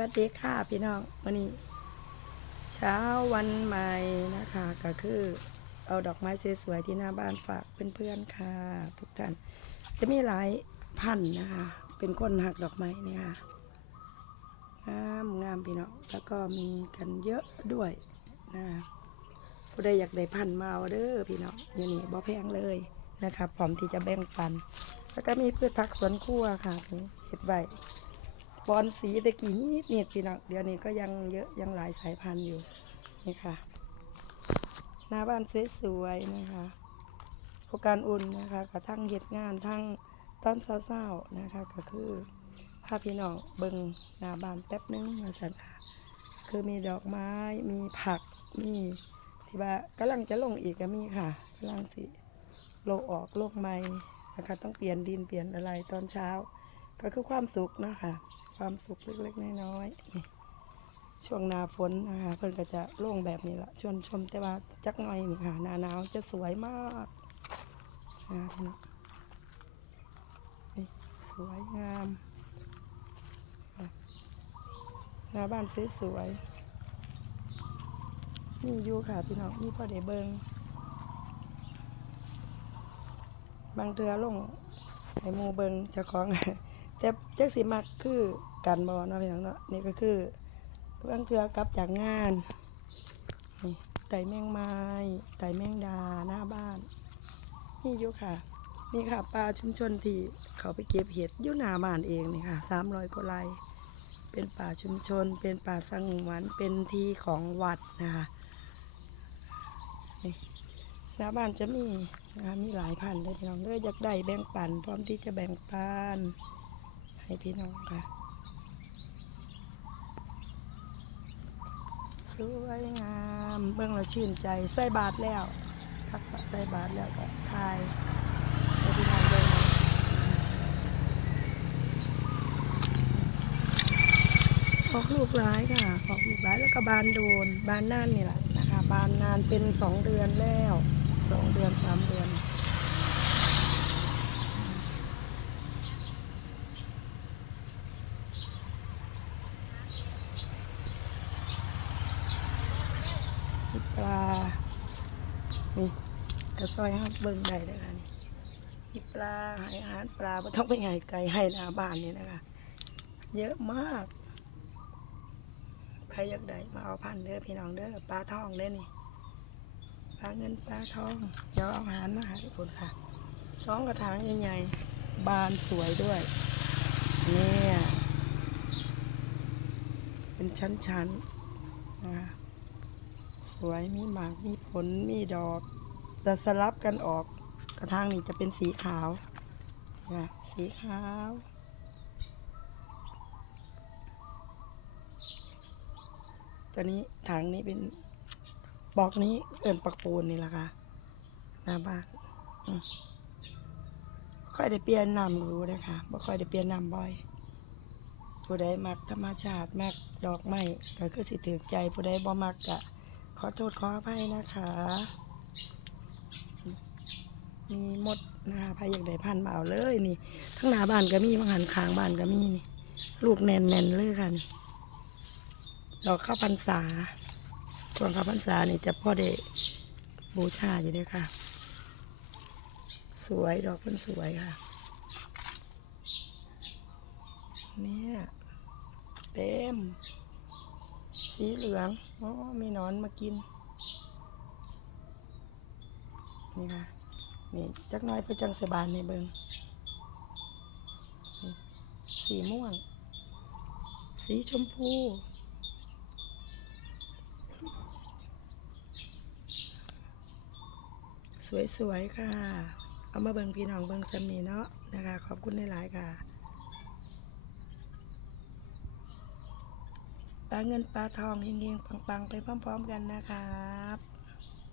วัสดีค่ะพี่น้องวันนี้ เช้าวันใหม่นะคะ ก็คือเอาดอกไม้สวยๆที่หน้าบ้านฝากเพื่อนๆค่ะ ทุกท่านจะมีหลายพันธุ์นะคะ เป็นคนหักดอกไม้นี่ค่ะงามงามพี่น้องแล้วก็มีกันเยอะด้วยนะคะผู้ใดอยากได้พันธุ์มาเอาเด้อพี่น้องนี่นี่บ่แพงเลยนะคะพร้อมที่จะแบ่งปัน แล้วก็มีพืชผักสวนครัวค่ะนี่เห็ดใบ บอนสีตะกี้นิดนิดพี่น้องเดี๋ยวนี้ก็ยังเยอะยังหลายสายพันธุ์อยู่นี่ค่ะ หน้าบ้านสวยๆนะคะโครงการอุ่นนะคะกระทั่งเห็ดงานทั้งตอนเศร้าๆนะคะก็คือพาพี่น้องเบิงหน้าบ้านแป๊บนึงมาสันค่ะคือมีดอกไม้มีผักมีที่ว่ากำลังจะลงอีกก็มีค่ะกำลังสิโลออกโลกใหม่นะคะต้องเปลี่ยนดินเปลี่ยนอะไรตอนเช้า ก็คือความสุขนะคะ ความสุขเล็กๆน้อยๆนี่ช่วงหนาฝนนะคะเพิ่นก็จะโล่งแบบนี้ละชวนชมแต่ว่าจักหน่อยนี่ค่ะหนาหนาวจะสวยมากนะพี่น้องนี่สวยงามหน้าบ้านสวยๆนี่อยู่ค่ะพี่น้องนี่พอได้เบิงบางเทือลงให้มูเบิงเจ้าของ แต่จักสิมักคือกันบอเนาะพี่น้องเนาะนี่ก็คือเพื่อนเกลือกลับจากงานนี่ไต่แมงไม้ไต่แมงดาหน้าบ้าน นี่อยู่ค่ะ นี่ค่ะปลาชุมชนที่เขาไปเก็บเห็ดอยู่หน้าบ้านเองนี่ค่ะสามร้อยกว่าไร่เป็นป่าชุมชน เป็นป่าสงวนเป็นที่ของวัดนะคะนี่หน้าบ้านจะมีนะคะมีหลายพันธุ์เลยพี่น้องเลยอยากได้แบ่งปันพร้อมที่จะแบ่งปัน ให้พี่น้องค่ะ สวยงามเบื้องเราชื่นใจใส่บาทแล้วพักใส่บาทแล้วก็ทายไปที่ทางเดินออกลูกร้ายค่ะ ออกลูกร้ายแล้วก็บานโดน บานน่านนี่แหละนะคะ บานนานเป็นสองเดือนแล้วสองเดือนสามเดือน ลา นี่กระซอยห้าเบิ่งได้เลยค่ะนี่มีปลาให้อาหารปลาไม่ต้องไปไงไก่ให้หน้าบ้านนี่นะคะ เยอะมากใครอยากได้มาเอาพันเด้อพี่น้องเด้อปลาทองเด้อนี่ปลาเงินปลาทองเดี๋ยวเอาอาหารมาให้คุณค่ะสองกระถางใหญ่ๆบานสวยด้วยเนี่ยเป็นชั้นๆนะคะ วยมีหมากมีผลมีดอกแต่สลับกันออกกระทางนี้จะเป็นสีขาวนะสีขาวตัวนี้ถังนี้เป็นบอกนี้เอินปักปูนนี่แหละค่ะหน้าบ้านค่อยได้เปลี่ยนน้ำรู้เลยค่ะบ่ค่อยได้เปลี่ยนน้ำบ่อยผู้ใดมักธรรมชาติมักดอกไม้ก็คือสิถือใจผู้ใดบ่มักกะ ขอโทษขออภัยนะคะ มีมดนะคะพายอยากได้พันมาเอาเลยนี่ ทั้งหน้าบ้านก็มีบางหันคางบ้านก็มีนี่ ลูกแน่นๆเลยค่ะนี่ดอกข้าวพรรษาช่วงข้าวพรรษานี่จะพ่อได้บูชาอยู่ด้วยค่ะ สวยดอกมันสวยค่ะ เนี่ยเต็ม สีเหลืองอ๋อมีหนอนมากิน นี่ค่ะ นี่จักน้อยเพื่อจังสบานในเบิงสีม่วง สีชมพูสวยๆค่ะ เอามาเบิงพี่น้องเบิงซ้ำนี้เนาะนะคะ ขอบคุณหลายๆค่ะ ปลา เงินปลาทองเฮงๆปังๆ ไปพร้อม ๆ กันนะครับ